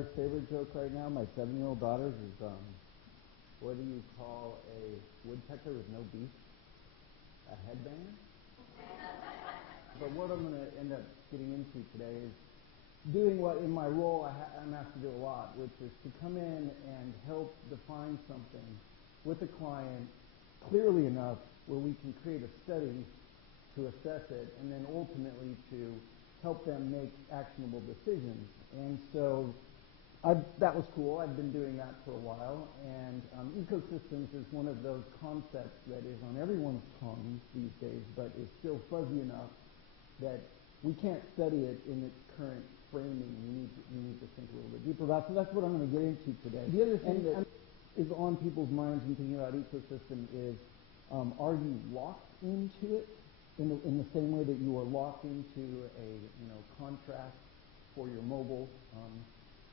daughter's favorite joke right now, my 7-year-old daughter's, is what do you call a woodpecker with no beak? A headbanger? But what I'm going to end up getting into today is doing what in my role I'm asked to do a lot, which is to come in and help define something with a client clearly enough where we can create a study to assess it and then ultimately to help them make actionable decisions. And so that was cool. I've been doing that for a while, and ecosystems is one of those concepts that is on everyone's tongues these days, but is still fuzzy enough that we can't study it in its current framing. We need to think a little bit deeper about it. So that's what I'm going to get into today. The other thing that is on people's minds when thinking about ecosystem is, are you locked into it in the same way that you are locked into a contract for your mobile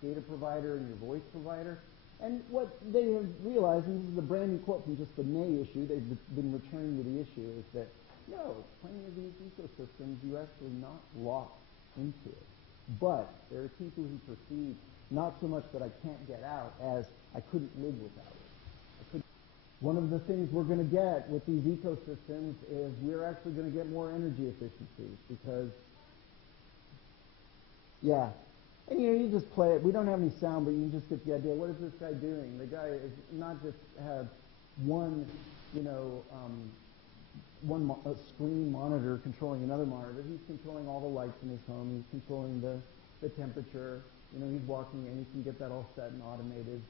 data provider and your voice provider? And what they have realized, and this is a brand new quote from just the May issue, they've been returning to the issue, is that no, plenty of these ecosystems you're actually not locked into it. But there are people who perceive not so much that I can't get out as I couldn't live without it. One of the things we're going to get with these ecosystems is we're actually going to get more energy efficiencies because, yeah. And you just play it. We don't have any sound, but you can just get the idea. What is this guy doing? The guy is not just have one, screen monitor controlling another monitor. He's controlling all the lights in his home. He's controlling the temperature. He's walking in. He can get that all set and automated.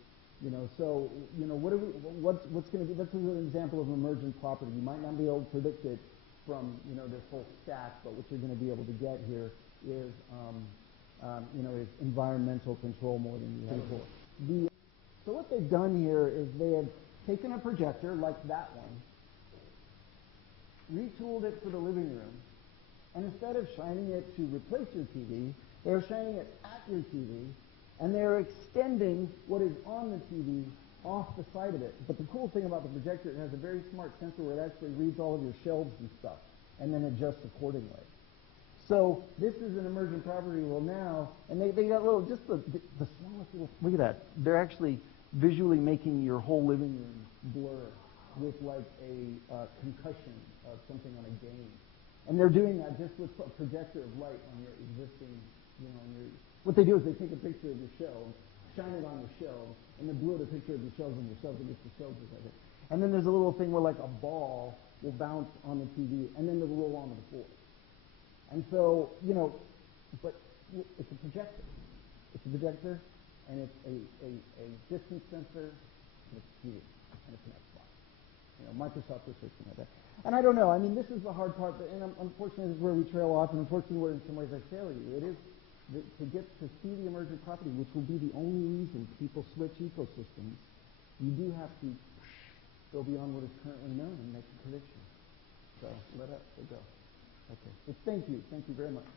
So what's going to be? This is an example of emergent property. You might not be able to predict it from this whole stack, but what you're going to be able to get here is is environmental control more than you had before. So what they've done here is they have taken a projector like that one, retooled it for the living room, and instead of shining it to replace your TV, they're shining it at your TV, and they're extending what is on the TV off the side of it. But the cool thing about the projector, it has a very smart sensor where it actually reads all of your shelves and stuff, and then adjusts accordingly. So this is an emergent property rule now, and they got the smallest little, look at that. They're actually visually making your whole living room blur with like a concussion of something on a game. And they're doing that just with a projector of light on your existing, what they do is they take a picture of your shelves, shine it on your shelves, and then blur the picture of your shelves on your shelves and get the shelves like it. And then there's a little thing where like a ball will bounce on the TV, and then it'll roll onto the floor. And so, but it's a projector. It's a projector, and it's a distance sensor, and it's TV, and it's an Xbox. Microsoft researching that. And I don't know. I mean, this is the hard part, and unfortunately, this is where we trail off, and unfortunately, where in some ways I fail you. It is to get to see the emergent property, which will be the only reason people switch ecosystems. You do have to go beyond what is currently known and make a prediction. So let go. Okay. So thank you very much.